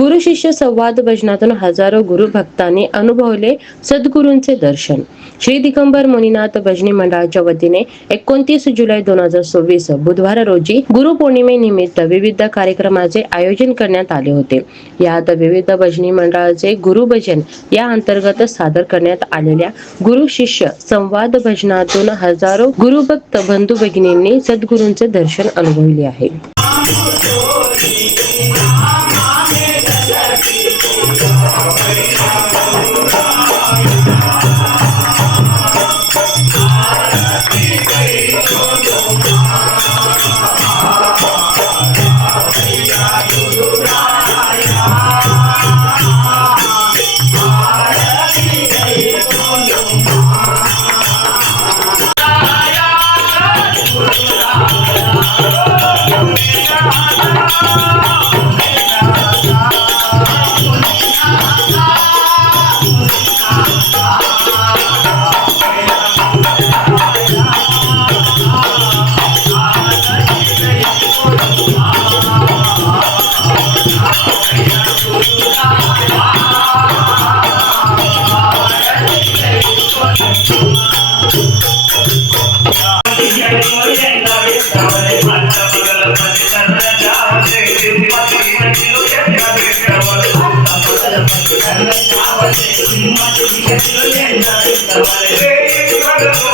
गुरु शिष्य संवाद भजनातून हजारो गुरु भक्तांनी अनुभवले सद्गुरूंचे दर्शन। श्री दिगंबर मुनीनाथ भजनी मंडळाच्या वतीने 29 जुलै 2024 बुधवार रोजी गुरुपौर्णिमेनिमित्त विविध कार्यक्रमाचे आयोजन करण्यात आले होते। यात विविध भजनी मंडळाचे गुरुभजन या अंतर्गत सादर करण्यात आलेल्या गुरु शिष्य संवाद भजनातून हजारो गुरुभक्त बंधू भगिनींनी सद्गुरूंचे दर्शन अनुभवले आहे।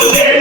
Hey,